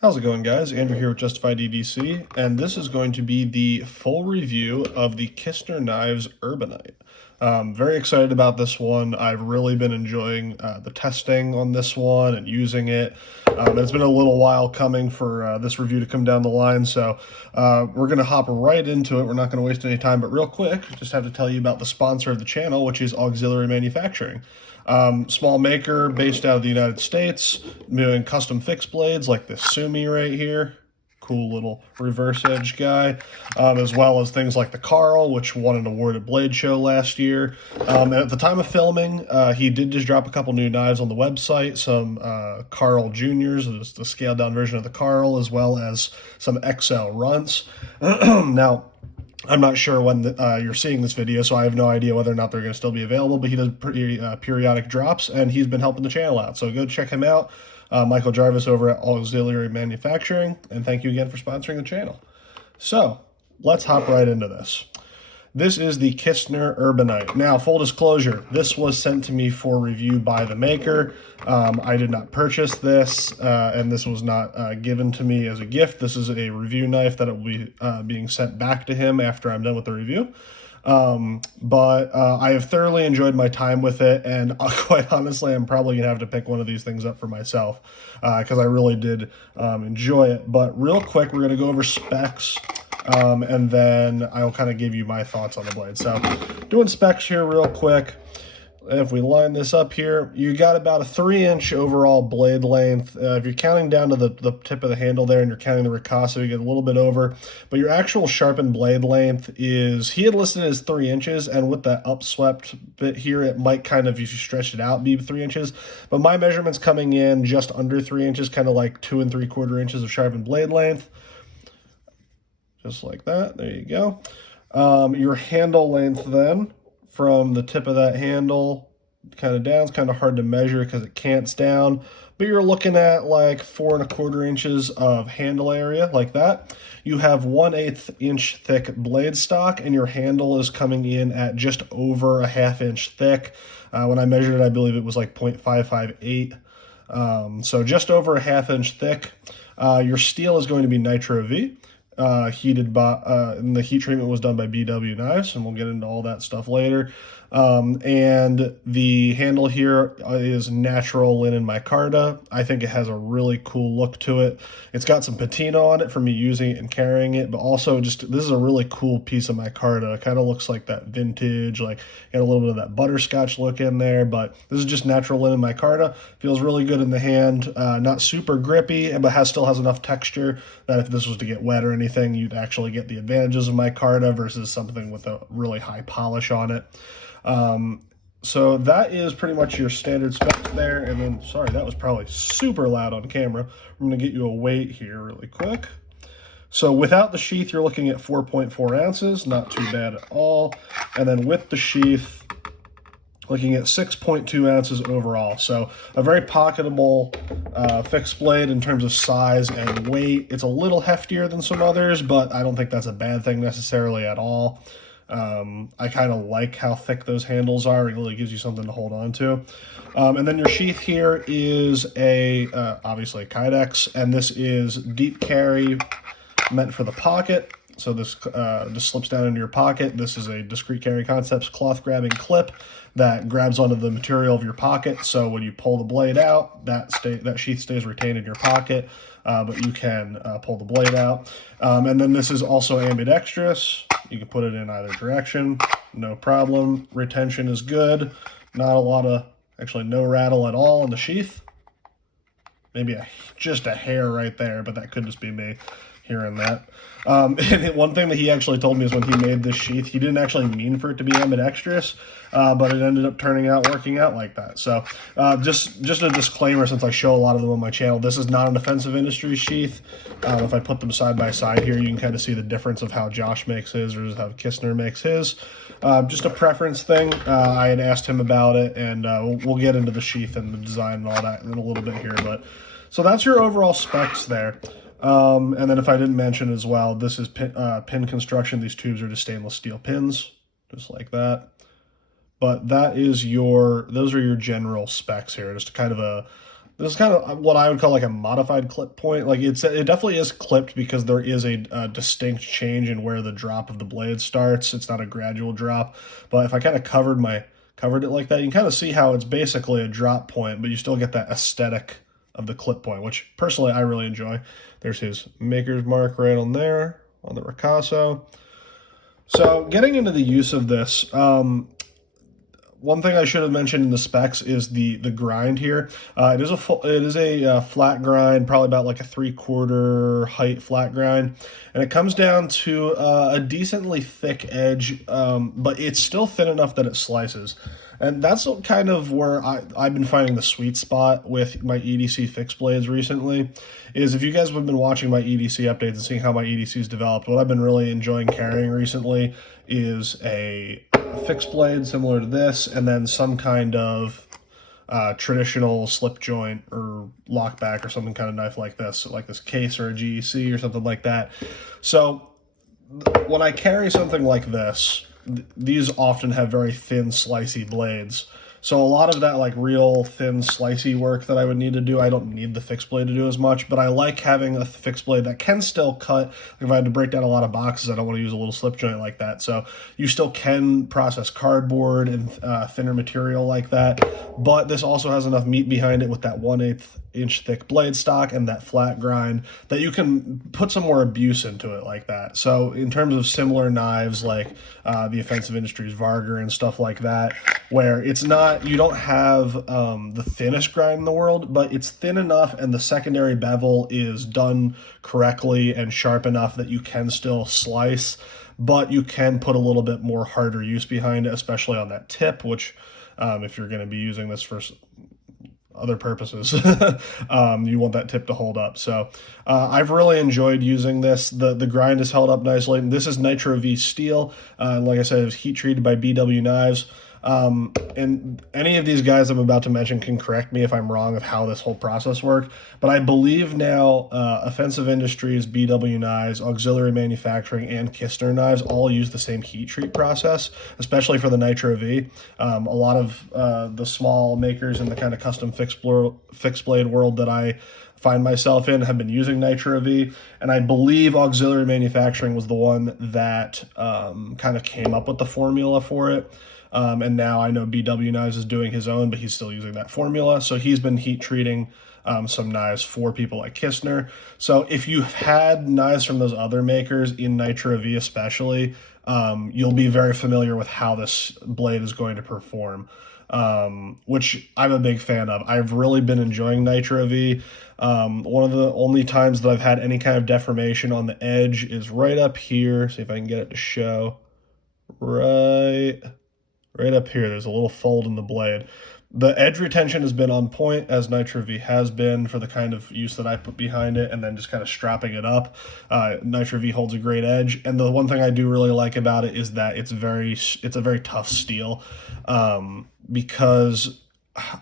How's it going, guys? Andrew here with Justified EDC, and this is going to be the full review of the Kistner Knives Urbanite. Very excited about this one. I've really been enjoying the testing on this one and using it. And it's been a little while coming for this review to come down the line, so we're going to hop right into it. We're not going to waste any time, but real quick, just have to tell you about the sponsor of the channel, which is Auxiliary Manufacturing. Small maker based out of the United States, doing custom fixed blades like this Sumi right here. Cool little reverse edge guy, as well as things like the Carl, which won an award at Blade Show last year. And at the time of filming, he did just drop a couple new knives on the website, some Carl Juniors, the scaled down version of the Carl, as well as some XL runts. Now, I'm not sure when you're seeing this video, so I have no idea whether or not they're going to still be available, but he does pretty periodic drops, and he's been helping the channel out. So go check him out, Michael Jarvis over at Auxiliary Manufacturing, and thank you again for sponsoring the channel. So let's hop right into this. This is the Kistner Urbanite. Now, full disclosure, this was sent to me for review by the maker. I did not purchase this, and this was not given to me as a gift. This is a review knife that will be being sent back to him after I'm done with the review. But I have thoroughly enjoyed my time with it, and quite honestly, I'm probably going to have to pick one of these things up for myself because I really did enjoy it. But real quick, we're going to go over specs. And then I'll kind of give you my thoughts on the blade. So doing specs here real quick. If we line this up here, you got about a 3-inch overall blade length. If you're counting down to the tip of the handle there and you're counting the ricasso, you get a little bit over. But your actual sharpened blade length is, he had listed as 3 inches, and with that upswept bit here, it might kind of, if you stretch it out, be 3 inches. But my measurement's coming in just under 3 inches, kind of like 2 3/4 inches of sharpened blade length. Just like that. There you go. Your handle length then, from the tip of that handle kind of down, it's kind of hard to measure because it cants down, but you're looking at like 4 1/4 inches of handle area, like that. You have 1/8 inch thick blade stock, and your handle is coming in at just over a 1/2 inch thick. When I measured it, I believe it was like 0.558. So just over a 1/2 inch thick. Your steel is going to be Nitro V. Heated by, and the heat treatment was done by BW Knives, and we'll get into all that stuff later. And the handle here is natural linen micarta. I think it has a really cool look to it. It's got some patina on it for me using it and carrying it, but also just, this is a really cool piece of micarta. It kind of looks like that vintage, like got a little bit of that butterscotch look in there, but this is just natural linen micarta. Feels really good in the hand, not super grippy, but still has enough texture that if this was to get wet or anything, you'd actually get the advantages of micarta versus something with a really high polish on it. So that is pretty much your standard specs there. And then, sorry, that was probably super loud on camera. I'm going to get you a weight here really quick. So without the sheath, you're looking at 4.4 ounces, not too bad at all. And then with the sheath, looking at 6.2 ounces overall. So a very pocketable fixed blade in terms of size and weight. It's a little heftier than some others, but I don't think that's a bad thing necessarily at all. I kind of like how thick those handles are. It really gives you something to hold on to. And then your sheath here is obviously a Kydex, and this is deep carry, meant for the pocket. So this just slips down into your pocket. This is a Discreet Carry Concepts cloth grabbing clip that grabs onto the material of your pocket. So when you pull the blade out, that sheath stays retained in your pocket, but you can pull the blade out. And then this is also ambidextrous. You can put it in either direction, no problem. Retention is good. Not a lot of, actually no rattle at all in the sheath. Maybe just a hair right there, but that could just be me hearing that. And one thing that he actually told me is when he made this sheath, he didn't actually mean for it to be ambidextrous, but it ended up working out like that. So just a disclaimer, since I show a lot of them on my channel, this is not an Offensive Industries sheath. If I put them side by side here, you can kind of see the difference of how Josh makes his or how Kistner makes his. Just a preference thing. I had asked him about it, and we'll get into the sheath and the design and all that in a little bit here. But so that's your overall specs there. And then if I didn't mention as well, this is pin construction. These tubes are just stainless steel pins, just like that. But that is those are your general specs here. Just kind of This is kind of what I would call like a modified clip point. Like it definitely is clipped because there is a distinct change in where the drop of the blade starts. It's not a gradual drop. But if I kind of covered it like that, you can kind of see how it's basically a drop point, but you still get that aesthetic of the clip point, which personally I really enjoy. There's his maker's mark right on there on the ricasso. So getting into the use of this, one thing I should have mentioned in the specs is the grind here. It is a flat grind, probably about like a 3/4 height flat grind, and it comes down to a decently thick edge, but it's still thin enough that it slices. And that's kind of where I've been finding the sweet spot with my EDC fixed blades recently. Is if you guys have been watching my EDC updates and seeing how my EDC's developed, what I've been really enjoying carrying recently is a fixed blade similar to this, and then some kind of traditional slip joint or lockback or something kind of knife like this case or a GEC or something like that. So when I carry something like this, these often have very thin, slicey blades. So a lot of that like real thin, slicey work that I would need to do, I don't need the fixed blade to do as much, but I like having a fixed blade that can still cut. If I had to break down a lot of boxes, I don't want to use a little slip joint like that. So you still can process cardboard and thinner material like that, but this also has enough meat behind it with that 1/8 inch thick blade stock and that flat grind that you can put some more abuse into it like that. So in terms of similar knives like the Offensive Industries Varger and stuff like that, where it's not, you don't have the thinnest grind in the world, but it's thin enough and the secondary bevel is done correctly and sharp enough that you can still slice, but you can put a little bit more harder use behind it, especially on that tip, which if you're going to be using this for other purposes, you want that tip to hold up. So I've really enjoyed using this. The grind is held up nicely. This is Nitro V steel. Like I said, it was heat treated by BW Knives. And any of these guys I'm about to mention can correct me if I'm wrong of how this whole process worked, but I believe now Offensive Industries, BW Knives, Auxiliary Manufacturing, and Kistner Knives all use the same heat treat process, especially for the Nitro V. A lot of the small makers in the kind of custom fixed blade world that I find myself in have been using Nitro V, and I believe Auxiliary Manufacturing was the one that kind of came up with the formula for it. And now I know BW Knives is doing his own, but he's still using that formula. So he's been heat treating some knives for people like Kistner. So if you've had knives from those other makers in Nitro V especially, you'll be very familiar with how this blade is going to perform, which I'm a big fan of. I've really been enjoying Nitro V. One of the only times that I've had any kind of deformation on the edge is right up here. See if I can get it to show. Right up here, there's a little fold in the blade. The edge retention has been on point, as Nitro V has been for the kind of use that I put behind it, and then just kind of strapping it up. Nitro V holds a great edge, and the one thing I do really like about it is that it's a very tough steel, because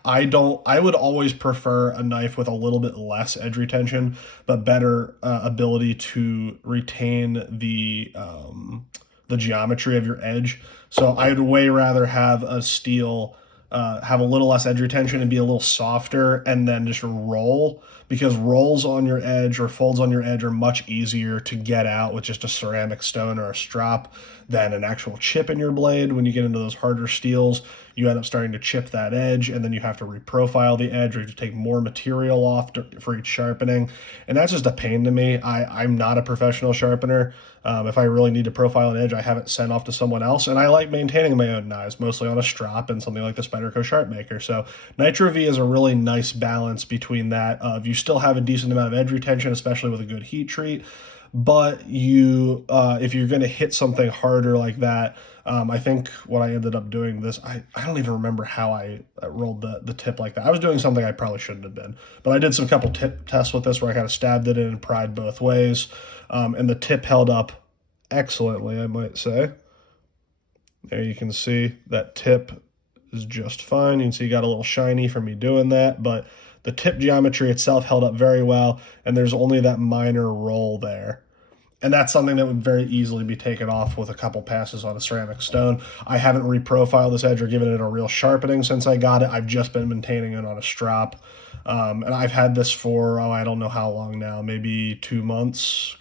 I would always prefer a knife with a little bit less edge retention, but better ability to retain the geometry of your edge. So I'd way rather have a steel have a little less edge retention and be a little softer and then just roll, because rolls on your edge or folds on your edge are much easier to get out with just a ceramic stone or a strop than an actual chip in your blade. When you get into those harder steels, you end up starting to chip that edge, and then you have to reprofile the edge or to take more material off for each sharpening. And that's just a pain to me. I'm not a professional sharpener. If I really need to profile an edge, I have it sent off to someone else, and I like maintaining my own knives, mostly on a strop and something like the Spyderco Sharp Maker. So Nitro V is a really nice balance between that. You still have a decent amount of edge retention, especially with a good heat treat, but if you're going to hit something harder like that, I think what I ended up doing I don't even remember how I rolled the tip like that. I was doing something I probably shouldn't have been, but I did some couple tip tests with this where I kind of stabbed it in and pried both ways, and the tip held up excellently, I might say. There you can see that tip is just fine. You can see you got a little shiny from me doing that, but the tip geometry itself held up very well, and there's only that minor roll there. And that's something that would very easily be taken off with a couple passes on a ceramic stone. I haven't reprofiled this edge or given it a real sharpening since I got it. I've just been maintaining it on a strop. And I've had this for, I don't know how long now, maybe 2 months,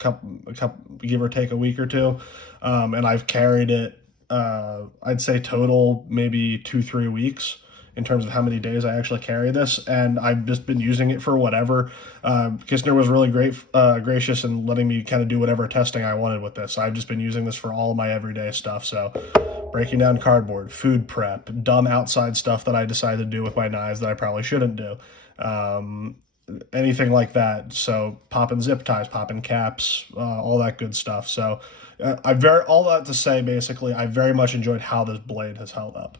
give or take a week or two. And I've carried it, I'd say total maybe 2-3 weeks in terms of how many days I actually carry this, and I've just been using it for whatever. Kistner was really gracious in letting me kind of do whatever testing I wanted with this. I've just been using this for all of my everyday stuff. So breaking down cardboard, food prep, dumb outside stuff that I decided to do with my knives that I probably shouldn't do. Anything like that. So popping zip ties, popping caps, all that good stuff. So all that to say, basically, I very much enjoyed how this blade has held up.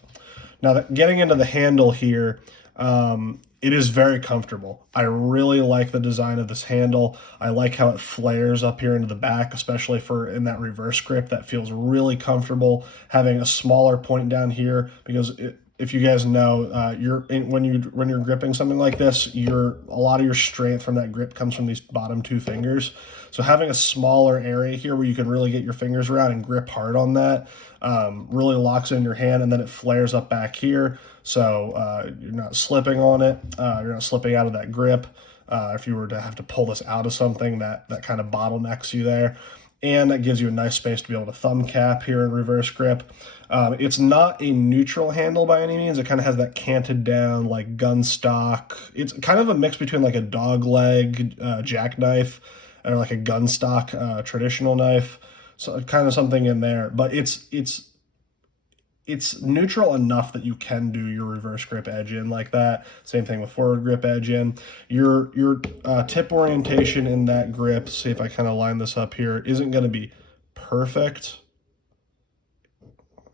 Now, getting into the handle here, it is very comfortable. I really like the design of this handle. I like how it flares up here into the back, especially for in that reverse grip. That feels really comfortable. Having a smaller point down here, because if you guys know, when you're gripping something like this, a lot of your strength from that grip comes from these bottom two fingers. So having a smaller area here where you can really get your fingers around and grip hard on that really locks in your hand, and then it flares up back here. So you're not slipping on it. You're not slipping out of that grip. If you were to have to pull this out of something, that kind of bottlenecks you there. And that gives you a nice space to be able to thumb cap here in reverse grip. It's not a neutral handle by any means. It kind of has that canted down, like gun stock. It's kind of a mix between like a dog leg jackknife or like a gun stock traditional knife. So kind of something in there, but it's neutral enough that you can do your reverse grip edge in like that. Same thing with forward grip edge in. Your tip orientation in that grip, see if I kind of line this up here, isn't going to be perfect.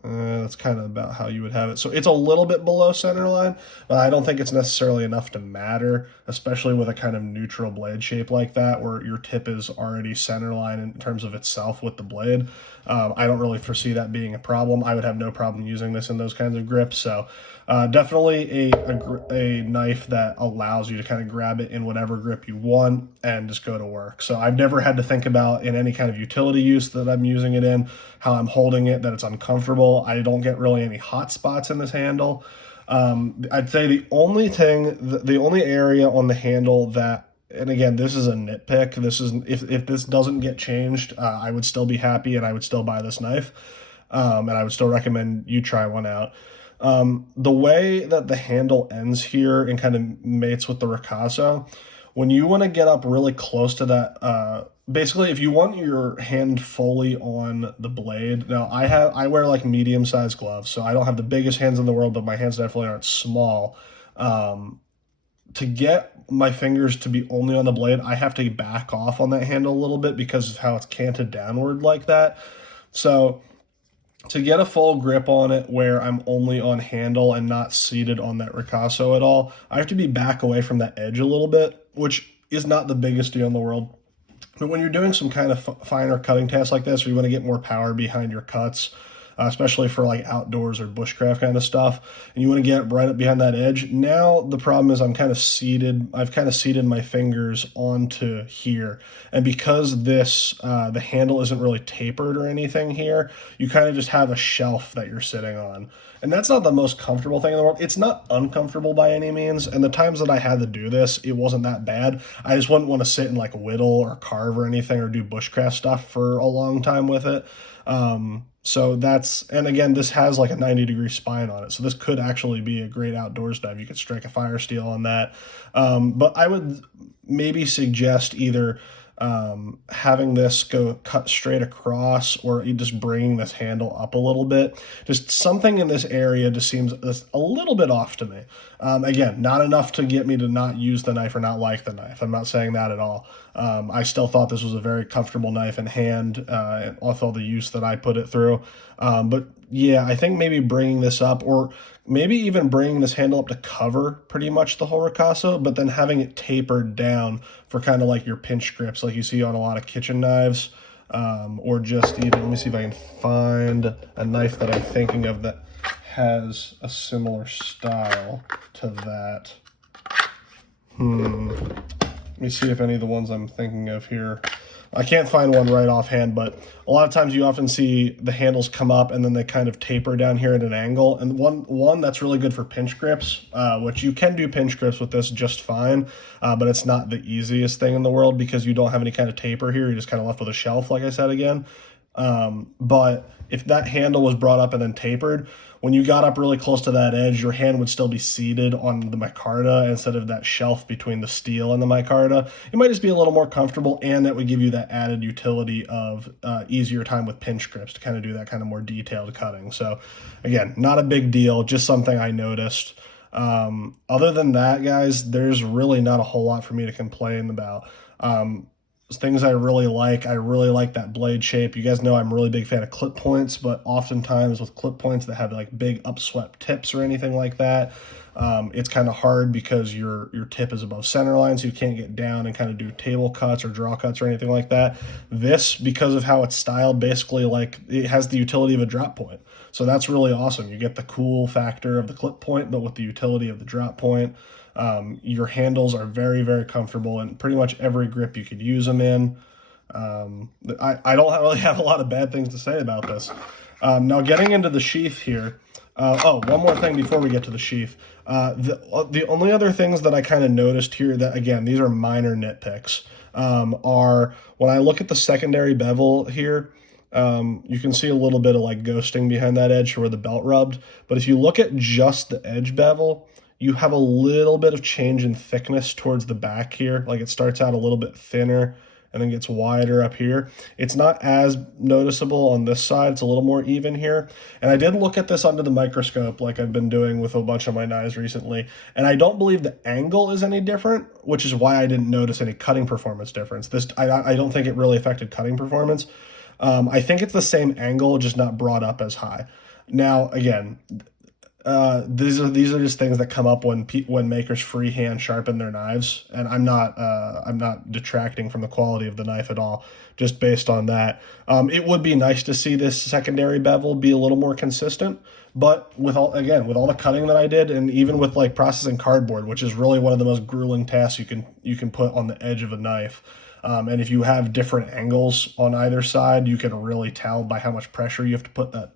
That's kind of about how you would have it. So it's a little bit below center line, but I don't think it's necessarily enough to matter, especially with a kind of neutral blade shape like that, where your tip is already center line in terms of itself with the blade. I don't really foresee that being a problem. I would have no problem using this in those kinds of grips. So definitely a knife that allows you to kind of grab it in whatever grip you want and just go to work. So I've never had to think about in any kind of utility use that I'm using it in, how I'm holding it, that it's uncomfortable. I don't get really any hot spots in this handle. I'd say the only area on the handle that, and again, this is a nitpick. This is if this doesn't get changed, I would still be happy and I would still buy this knife, and I would still recommend you try one out. The way that the handle ends here and kind of mates with the ricasso, when you want to get up really close to that, basically if you want your hand fully on the blade, now I wear like medium-sized gloves, so I don't have the biggest hands in the world, but my hands definitely aren't small. To get my fingers to be only on the blade, I have to back off on that handle a little bit because of how it's canted downward like that. So to get a full grip on it where I'm only on handle and not seated on that ricasso at all, I have to be back away from that edge a little bit, which is not the biggest deal in the world. But when you're doing some kind of finer cutting tasks like this, or you want to get more power behind your cuts, especially for like outdoors or bushcraft kind of stuff, and you want to get right up behind that edge. Now the problem is I've kind of seated my fingers onto here, and because this the handle isn't really tapered or anything here, you kind of just have a shelf that you're sitting on. And that's not the most comfortable thing in the world. It's not uncomfortable by any means, and the times that I had to do this, it wasn't that bad. I just wouldn't want to sit and like whittle or carve or anything or do bushcraft stuff for a long time with it. So and again, this has like a 90-degree spine on it. So this could actually be a great outdoors knife. You could strike a fire steel on that. But I would maybe suggest either having this go cut straight across, or just bringing this handle up a little bit. Just something in this area just seems a little bit off to me. Again, not enough to get me to not use the knife or not like the knife. I'm not saying that at all. I still thought this was a very comfortable knife in hand, with all the use that I put it through. But yeah, I think maybe bringing this up, or maybe even bringing this handle up to cover pretty much the whole ricasso, but then having it tapered down for kind of like your pinch grips like you see on a lot of kitchen knives, or just even, let me see if I can find a knife that I'm thinking of that has a similar style to that. Let me see if any of the ones I'm thinking of here. I can't find one right offhand, but a lot of times you often see the handles come up and then they kind of taper down here at an angle. And one that's really good for pinch grips, which you can do pinch grips with this just fine, but it's not the easiest thing in the world because you don't have any kind of taper here. You're just kind of left with a shelf, like I said again. But if that handle was brought up and then tapered, when you got up really close to that edge, your hand would still be seated on the micarta instead of that shelf between the steel and the micarta. It might just be a little more comfortable, and that would give you that added utility of easier time with pinch grips to kind of do that kind of more detailed cutting. So again, not a big deal, just something I noticed. Other than that, guys, there's really not a whole lot for me to complain about. Things I really like that blade shape. You guys know I'm a really big fan of clip points, but oftentimes with clip points that have like big upswept tips or anything like that, it's kind of hard because your tip is above center line, so you can't get down and kind of do table cuts or draw cuts or anything like that. This, because of how it's styled, basically like it has the utility of a drop point. So that's really awesome. You get the cool factor of the clip point, but with the utility of the drop point. Your handles are very, very comfortable in pretty much every grip you could use them in. I don't really have a lot of bad things to say about this. Now getting into the sheath here. One more thing before we get to the sheath. The only other things that I kind of noticed here that, again, these are minor nitpicks, are when I look at the secondary bevel here, you can see a little bit of like ghosting behind that edge where the belt rubbed. But if you look at just the edge bevel, you have a little bit of change in thickness towards the back here. Like it starts out a little bit thinner and then gets wider up here. It's not as noticeable on this side. It's a little more even here. And I did look at this under the microscope like I've been doing with a bunch of my knives recently. And I don't believe the angle is any different, which is why I didn't notice any cutting performance difference. I don't think it really affected cutting performance. I think it's the same angle, just not brought up as high. Now, again, these are just things that come up when makers freehand sharpen their knives, and I'm not detracting from the quality of the knife at all, just based on that. It would be nice to see this secondary bevel be a little more consistent, but with all the cutting that I did, and even with like processing cardboard, which is really one of the most grueling tasks you can put on the edge of a knife. And if you have different angles on either side, you can really tell by how much pressure you have to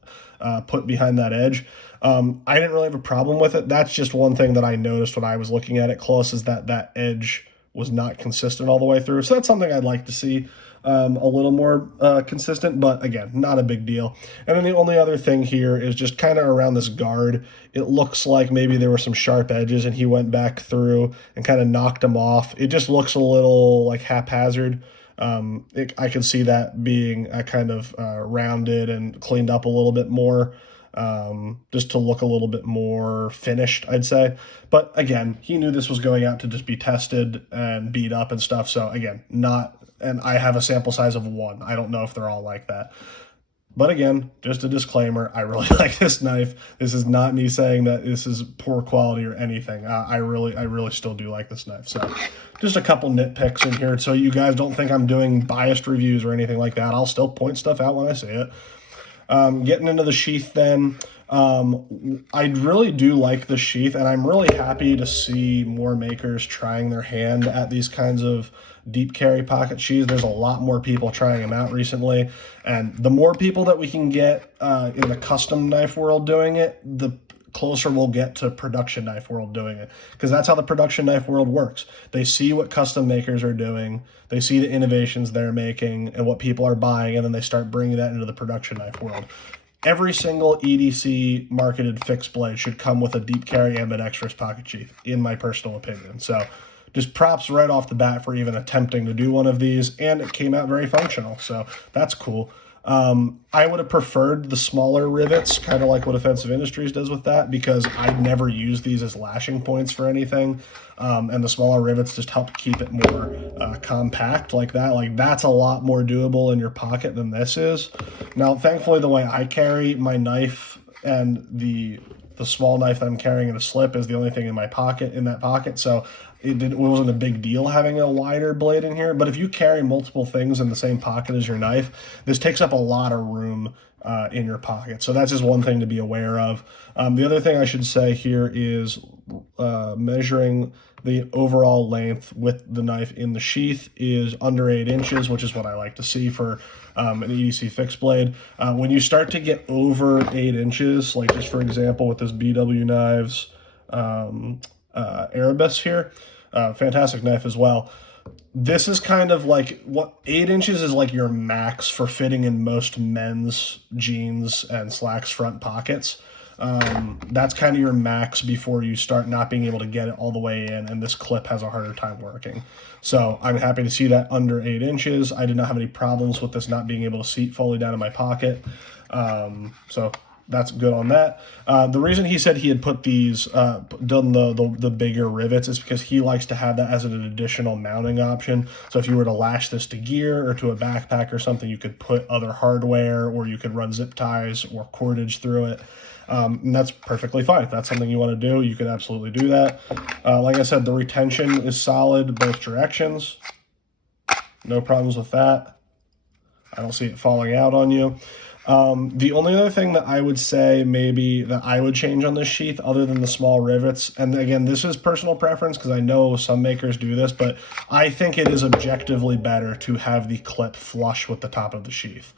put behind that edge. I didn't really have a problem with it. That's just one thing that I noticed when I was looking at it close, is that edge was not consistent all the way through. So that's something I'd like to see a little more consistent, but again, not a big deal. And then the only other thing here is just kind of around this guard. It looks like maybe there were some sharp edges and he went back through and kind of knocked them off. It just looks a little like haphazard. I could see that being a kind of rounded and cleaned up a little bit more. Just to look a little bit more finished, I'd say. But again, he knew this was going out to just be tested and beat up and stuff. So again, and I have a sample size of 1. I don't know if they're all like that. But again, just a disclaimer, I really like this knife. This is not me saying that this is poor quality or anything. I really still do like this knife. So just a couple nitpicks in here so you guys don't think I'm doing biased reviews or anything like that. I'll still point stuff out when I see it. Getting into the sheath then, I really do like the sheath, and I'm really happy to see more makers trying their hand at these kinds of deep carry pocket sheaths. There's a lot more people trying them out recently, and the more people that we can get in the custom knife world doing it, the closer we'll get to production knife world doing it, because that's how the production knife world works. They see what custom makers are doing, they see the innovations they're making and what people are buying, and then they start bringing that into the production knife world. Every single EDC marketed fixed blade should come with a deep carry ambidextrous pocket sheath, in my personal opinion. So just props right off the bat for even attempting to do one of these, and it came out very functional, so that's cool. I would have preferred the smaller rivets, kind of like what Offensive Industries does with that, because I never use these as lashing points for anything. And the smaller rivets just help keep it more compact like that. Like that's a lot more doable in your pocket than this is. Now, thankfully, the way I carry my knife and the small knife that I'm carrying in a slip is the only thing in my pocket, in that pocket. So it wasn't a big deal having a wider blade in here. But if you carry multiple things in the same pocket as your knife, this takes up a lot of room in your pocket. So that's just one thing to be aware of. The other thing I should say here is measuring the overall length with the knife in the sheath is under 8 inches, which is what I like to see for an EDC fixed blade. When you start to get over 8 inches, like just for example with this BW Knives Erebus here, fantastic knife as well. This is kind of like what 8 inches is like your max for fitting in most men's jeans and slacks front pockets. That's kind of your max before you start not being able to get it all the way in, and this clip has a harder time working. So I'm happy to see that under 8 inches. I did not have any problems with this not being able to seat fully down in my pocket. So that's good on that. The reason he said he had put these, done the bigger rivets is because he likes to have that as an additional mounting option. So if you were to lash this to gear or to a backpack or something, you could put other hardware, or you could run zip ties or cordage through it. And that's perfectly fine. If that's something you want to do, you can absolutely do that. Like I said, the retention is solid both directions. No problems with that. I don't see it falling out on you. The only other thing that I would say maybe that I would change on this sheath, other than the small rivets, and again, this is personal preference because I know some makers do this, but I think it is objectively better to have the clip flush with the top of the sheath.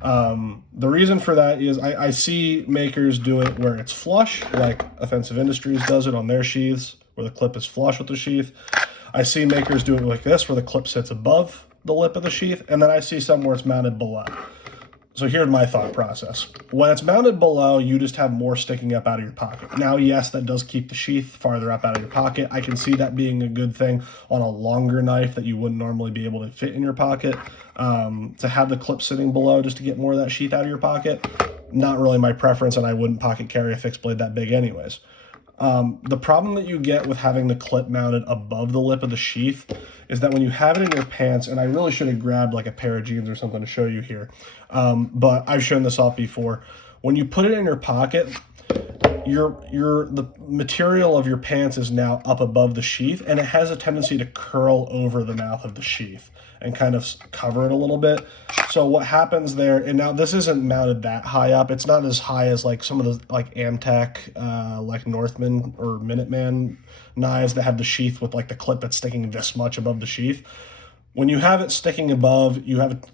The reason for that is I see makers do it where it's flush, like Offensive Industries does it on their sheaths, where the clip is flush with the sheath. I see makers do it like this, where the clip sits above the lip of the sheath, and then I see some where it's mounted below. So here's my thought process. When it's mounted below, you just have more sticking up out of your pocket. Now, yes, that does keep the sheath farther up out of your pocket. I can see that being a good thing on a longer knife that you wouldn't normally be able to fit in your pocket. To have the clip sitting below just to get more of that sheath out of your pocket, not really my preference, and I wouldn't pocket carry a fixed blade that big anyways. The problem that you get with having the clip mounted above the lip of the sheath is that when you have it in your pants, and I really should have grabbed like a pair of jeans or something to show you here, but I've shown this off before. When you put it in your pocket, the material of your pants is now up above the sheath, and it has a tendency to curl over the mouth of the sheath and kind of cover it a little bit. So what happens there, and now this isn't mounted that high up. It's not as high as like some of the like Amtech, like Northman or Minuteman knives that have the sheath with like the clip that's sticking this much above the sheath. When you have it sticking above,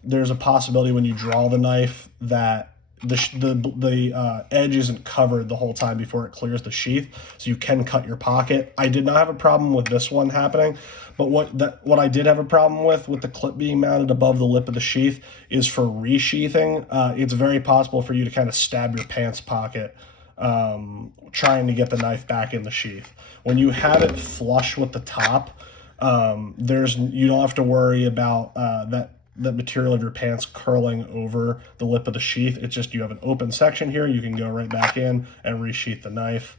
there's a possibility when you draw the knife that the edge isn't covered the whole time before it clears the sheath, so you can cut your pocket. I did not have a problem with this one happening, but what I did have a problem with the clip being mounted above the lip of the sheath is for resheathing. It's very possible for you to kind of stab your pants pocket trying to get the knife back in the sheath. When you have it flush with the top, you don't have to worry about the material of your pants curling over the lip of the sheath. It's just you have an open section here. You can go right back in and resheath the knife.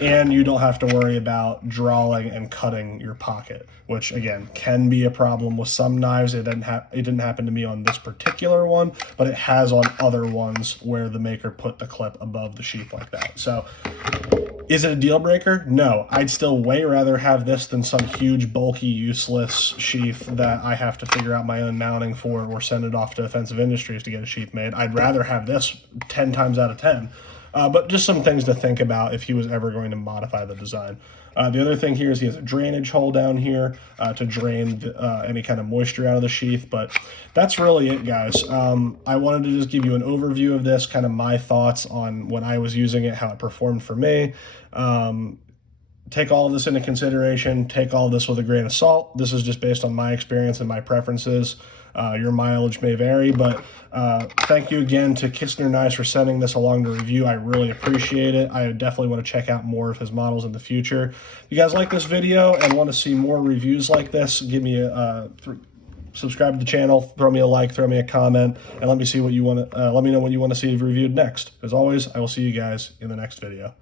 And you don't have to worry about drawing and cutting your pocket, which again can be a problem with some knives. It didn't happen to me on this particular one, but it has on other ones where the maker put the clip above the sheath like that. So is it a deal breaker? No. I'd still way rather have this than some huge, bulky, useless sheath that I have to figure out my own mounting for or send it off to Offensive Industries to get a sheath made. I'd rather have this 10 times out of 10. But just some things to think about if he was ever going to modify the design. The other thing here is he has a drainage hole down here to drain any kind of moisture out of the sheath, but that's really it, guys. I wanted to just give you an overview of this, kind of my thoughts on when I was using it, how it performed for me. Take all of this into consideration, take all of this with a grain of salt. This is just based on my experience and my preferences. Your mileage may vary, but thank you again to Kistner Knives for sending this along to review. I really appreciate it. I definitely want to check out more of his models in the future. If you guys like this video and want to see more reviews like this, give me subscribe to the channel, throw me a like, throw me a comment, and let me know what you want to see reviewed next. As always, I will see you guys in the next video.